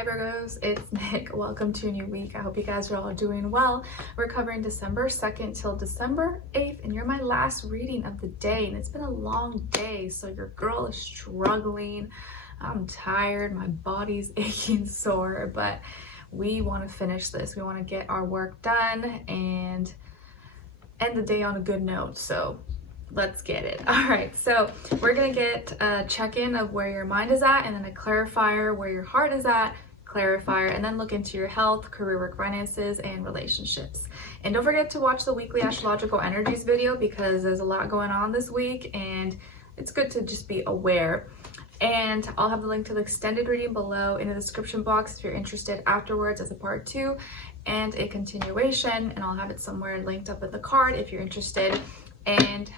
Hi Virgos, it's Nick. Welcome to a new week. I hope you guys are all doing well. We're covering December 2nd till December 8th, and you're my last reading of the day. And it's been a long day, so your girl is struggling. I'm tired, my body's aching sore, but we want to finish this. We want to get our work done and end the day on a good note. So let's get it. All right, so we're gonna get a check-in of where your mind is at, and then a clarifier where your heart is at, clarifier, and then look into your health, career, work, finances, and relationships. And don't forget to watch the weekly astrological energies video because there's a lot going on this week and it's good to just be aware. And I'll have the link to the extended reading below in the description box if you're interested afterwards as a part 2 and a continuation, and I'll have it somewhere linked up with the card if you're interested. And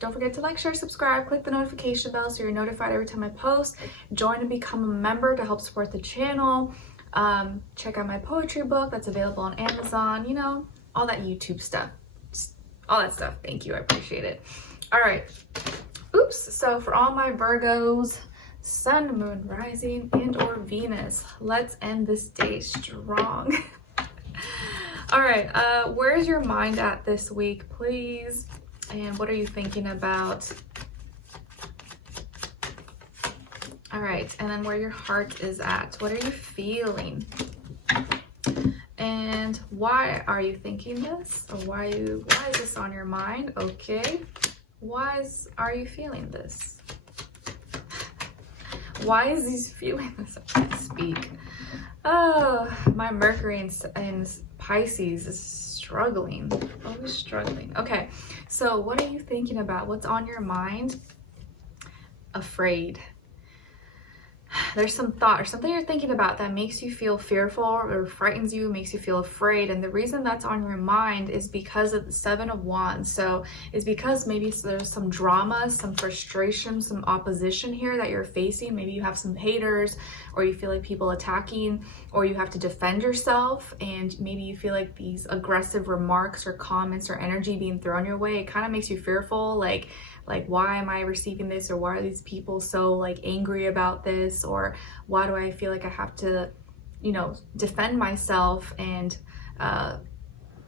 don't forget to like, share, subscribe, click the notification bell so you're notified every time I post. Join and become a member to help support the channel. Check out my poetry book that's available on Amazon, you know, all that YouTube stuff. Just all that stuff. Thank you. I appreciate it. All right. Oops. So for all my Virgos, Sun, Moon, Rising, and or Venus, let's end this day strong. All right, where's your mind at this week, please? And what are you thinking about? All right, and then where your heart is at. What are you feeling? And why are you thinking this? Or why is this on your mind? Okay. Are you feeling this? Why is he feeling this? I can't speak. Oh, my Mercury in Pisces is struggling. Always struggling. Okay, so what are you thinking about? What's on your mind? Afraid. There's some thought or something you're thinking about that makes you feel fearful or frightens you, makes you feel afraid. And the reason that's on your mind is because of the 7 of Wands. So it's because maybe there's some drama, some frustration, some opposition here that you're facing. Maybe you have some haters, or you feel like people attacking, or you have to defend yourself. And maybe you feel like these aggressive remarks or comments or energy being thrown your way, it kind of makes you fearful. Like why am I receiving this, or why are these people so like angry about this, or why do I feel like I have to, you know, defend myself and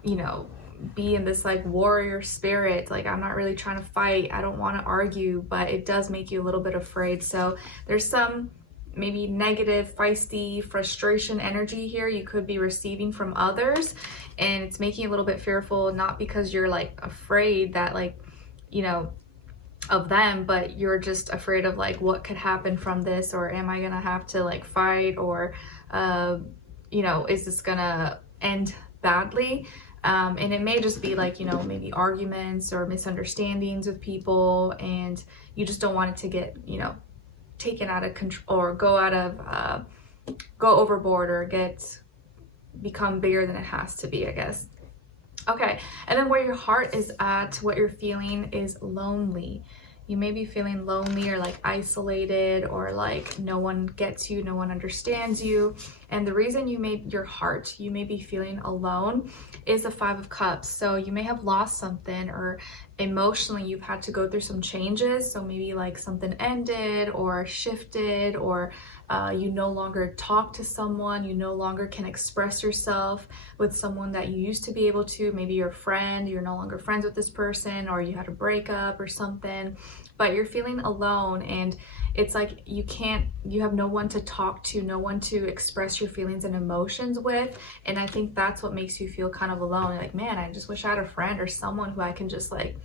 you know, be in this like warrior spirit. Like I'm not really trying to fight, I don't want to argue, but it does make you a little bit afraid. So there's some maybe negative, feisty, frustration energy here you could be receiving from others, and it's making you a little bit fearful, not because you're like afraid that like, you know, of them, but you're just afraid of like what could happen from this, or am I gonna have to like fight, or you know, is this gonna end badly? And it may just be like, you know, maybe arguments or misunderstandings with people, and you just don't want it to get, you know, taken out of control, or go overboard, or become bigger than it has to be, I guess. Okay, and then where your heart is at, what you're feeling is lonely. You may be feeling lonely or like isolated, or like no one gets you, no one understands you. And the reason you may be feeling alone is the 5 of Cups. So you may have lost something, or emotionally you've had to go through some changes. So maybe like something ended or shifted, or you no longer talk to someone, you no longer can express yourself with someone that you used to be able to. Maybe your friend, you're no longer friends with this person, or you had a breakup or something, but you're feeling alone, and it's like you have no one to talk to, no one to express your feelings and emotions with. And I think that's what makes you feel kind of alone. Like, man, I just wish I had a friend or someone who I can just like,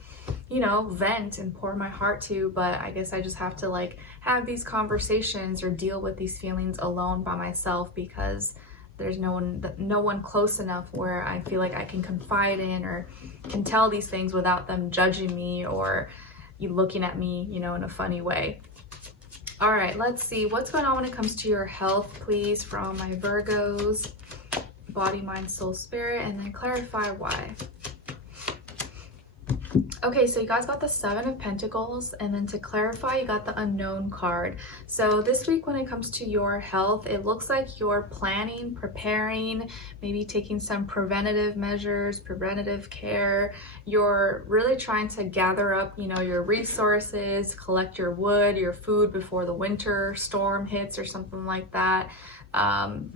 you know, vent and pour my heart to, but I guess I just have to like have these conversations or deal with these feelings alone by myself, because there's no one close enough where I feel like I can confide in or can tell these things without them judging me or you looking at me, you know, in a funny way. All right, let's see what's going on when it comes to your health, please, from my Virgos. Body, mind, soul, spirit, and then clarify why. Okay, so you guys got the Seven of Pentacles, and then to clarify, you got the Unknown card. So this week when it comes to your health, it looks like you're planning, preparing, maybe taking some preventative measures, preventative care. You're really trying to gather up, your resources, collect your wood, your food before the winter storm hits or something like that.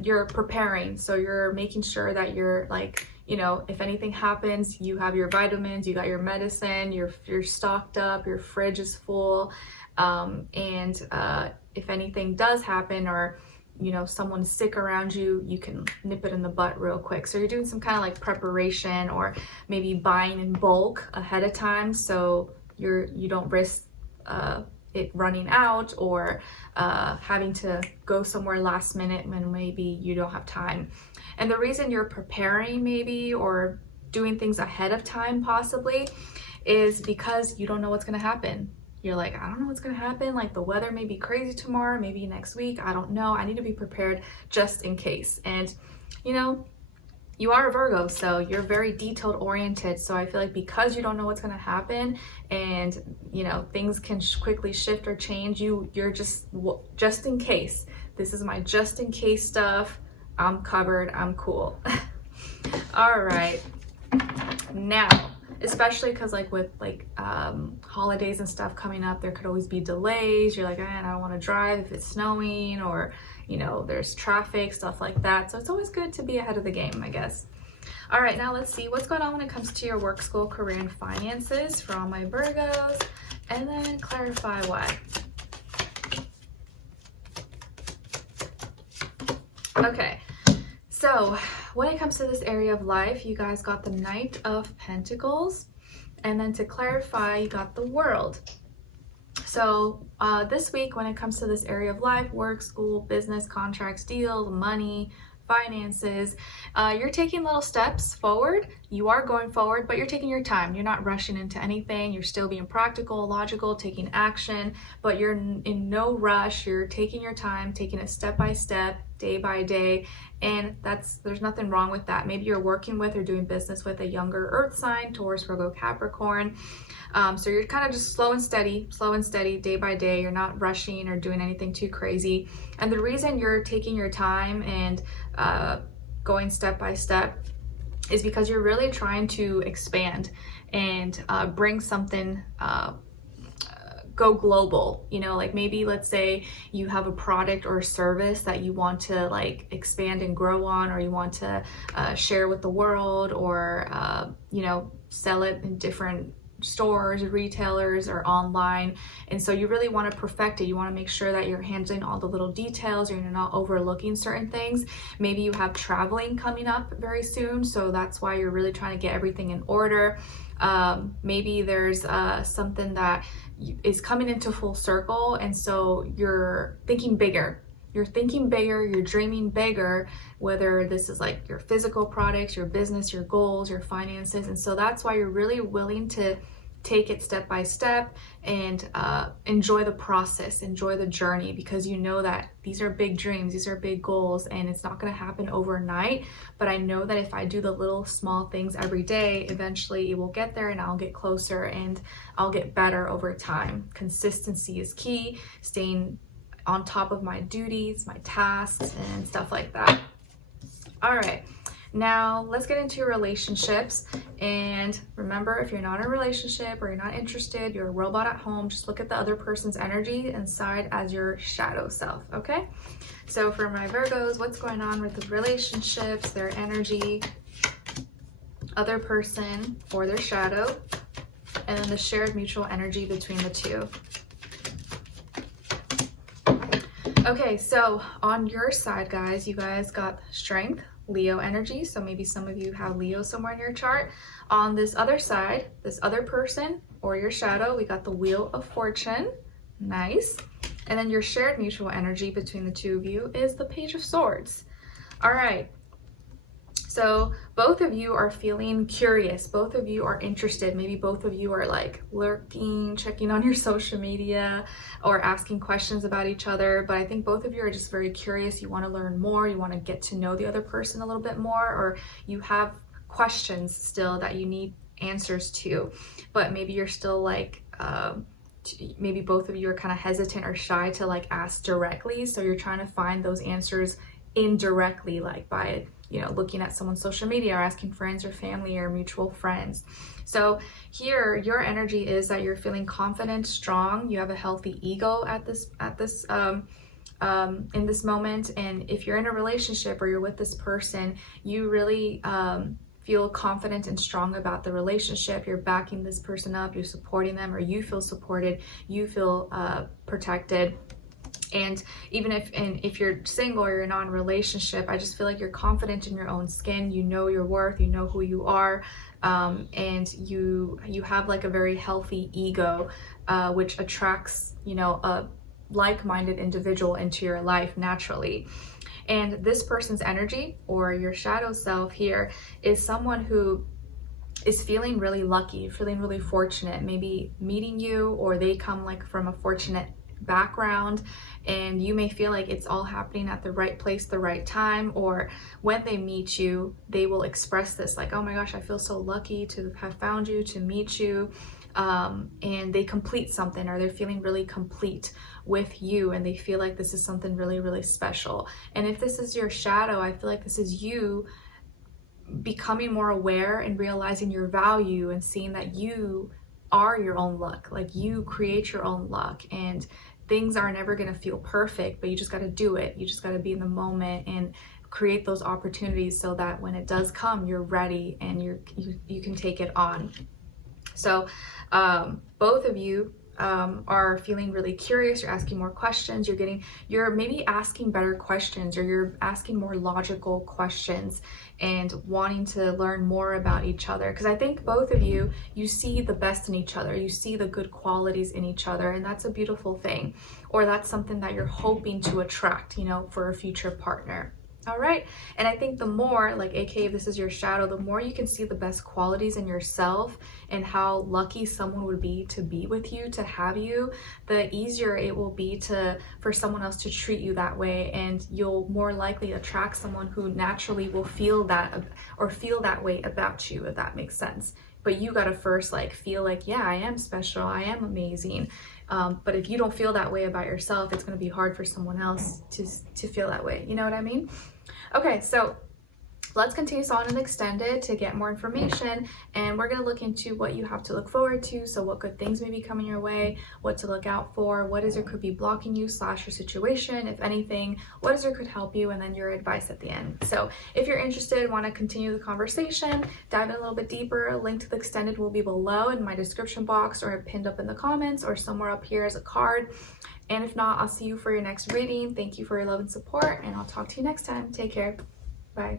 You're preparing, so you're making sure that you're like, if anything happens, you have your vitamins, you got your medicine, you're stocked up, your fridge is full. And if anything does happen, or someone's sick around you, you can nip it in the butt real quick. So you're doing some kind of like preparation, or maybe buying in bulk ahead of time, so you don't risk it running out, or having to go somewhere last minute when maybe you don't have time. And the reason you're preparing maybe, or doing things ahead of time possibly, is because you don't know what's going to happen. You're like, I don't know what's going to happen. Like, the weather may be crazy tomorrow, maybe next week. I don't know. I need to be prepared just in case. And, you are a Virgo, so you're very detailed oriented. So I feel like because you don't know what's going to happen, and things can quickly shift or change, you're just in case. This is my just in case stuff. I'm covered, I'm cool. All right, now, especially because like with holidays and stuff coming up, there could always be delays. You're like, I don't want to drive if it's snowing, or there's traffic, stuff like that. So it's always good to be ahead of the game, I guess. All right, now let's see what's going on when it comes to your work, school, career, and finances for all my Virgos, and then clarify why. Okay, so when it comes to this area of life, you guys got the Knight of Pentacles, and then to clarify, you got the World. So this week, when it comes to this area of life, work, school, business, contracts, deals, money, finances, you're taking little steps forward. You are going forward, but you're taking your time. You're not rushing into anything. You're still being practical, logical, taking action, but you're in no rush. You're taking your time, taking it step by step, day by day, and there's nothing wrong with that. Maybe you're working with or doing business with a younger earth sign, Taurus, Virgo, Capricorn. So you're kind of just slow and steady, day by day. You're not rushing or doing anything too crazy. And the reason you're taking your time and going step by step is because you're really trying to expand and bring something, go global. Like maybe let's say you have a product or a service that you want to like expand and grow on, or you want to share with the world, or sell it in different stores, retailers, or online. And so you really want to perfect it. You want to make sure that you're handling all the little details, or you're not overlooking certain things. Maybe you have traveling coming up very soon, so that's why you're really trying to get everything in order. Maybe there's something that is coming into full circle, and so you're thinking bigger. You're dreaming bigger, whether this is like your physical products, your business, your goals, your finances. And so that's why you're really willing to take it step by step and enjoy the process, enjoy the journey, because you know that these are big dreams, these are big goals, and it's not going to happen overnight. But I know that if I do the little small things every day, eventually it will get there, and I'll get closer, and I'll get better over time. Consistency is key, staying on top of my duties, my tasks, and stuff like that. All right, now let's get into your relationships. And remember, if you're not in a relationship or you're not interested, you're a robot at home, just look at the other person's energy inside as your shadow self, okay? So for my Virgos, what's going on with the relationships, their energy, other person, or their shadow, and then the shared mutual energy between the two. Okay, so on your side, guys, you guys got strength, Leo energy. So maybe some of you have Leo somewhere in your chart. On this other side, this other person or your shadow, we got the Wheel of Fortune. Nice. And then your shared mutual energy between the two of you is the Page of Swords. All right. So both of you are feeling curious. Both of you are interested. Maybe both of you are like lurking, checking on your social media, or asking questions about each other. But I think both of you are just very curious. You want to learn more. You want to get to know the other person a little bit more, or you have questions still that you need answers to, but maybe you're still like, maybe both of you are kind of hesitant or shy to like ask directly. So you're trying to find those answers indirectly, like by, you know, looking at someone's social media or asking friends or family or mutual friends. So here, your energy is that you're feeling confident, strong. You have a healthy ego in this moment. And if you're in a relationship or you're with this person, you really feel confident and strong about the relationship. You're backing this person up, you're supporting them, or you feel supported, you feel protected. And even if you're single or you're not in a relationship, I just feel like you're confident in your own skin. You know your worth, you know who you are, and you have like a very healthy ego, which attracts, you know, a like-minded individual into your life naturally. And this person's energy, or your shadow self here, is someone who is feeling really lucky, feeling really fortunate, maybe meeting you, or they come like from a fortunate background, and you may feel like it's all happening at the right place, the right time, or when they meet you, they will express this like, oh my gosh, I feel so lucky to have found you, to meet you. And they complete something, or they're feeling really complete with you, and they feel like this is something really, really special. And if this is your shadow, I feel like this is you becoming more aware and realizing your value and seeing that you are your own luck. Like, you create your own luck, and things are never going to feel perfect, but you just got to do it. You just got to be in the moment and create those opportunities so that when it does come, you're ready and you can take it on. So both of you are feeling really curious. You're asking more questions. You're maybe asking better questions, or you're asking more logical questions and wanting to learn more about each other. Because I think both of you see the best in each other. You see the good qualities in each other, and that's a beautiful thing. Or that's something that you're hoping to attract, you know, for a future partner. All right. And I think the more, like, AKA, if this is your shadow, the more you can see the best qualities in yourself and how lucky someone would be to be with you, to have you, the easier it will be for someone else to treat you that way. And you'll more likely attract someone who naturally will feel that, or feel that way about you, if that makes sense. But you got to first like feel like, yeah, I am special, I am amazing. But if you don't feel that way about yourself, it's going to be hard for someone else to feel that way. You know what I mean? Okay, so let's continue on and extended to get more information, and we're going to look into what you have to look forward to. So what good things may be coming your way, what to look out for, what is or could be blocking you / your situation, if anything, what is or could help you, and then your advice at the end. So if you're interested, want to continue the conversation, dive in a little bit deeper, a link to the extended will be below in my description box, or pinned up in the comments, or somewhere up here as a card. And if not, I'll see you for your next reading. Thank you for your love and support, and I'll talk to you next time. Take care. Bye.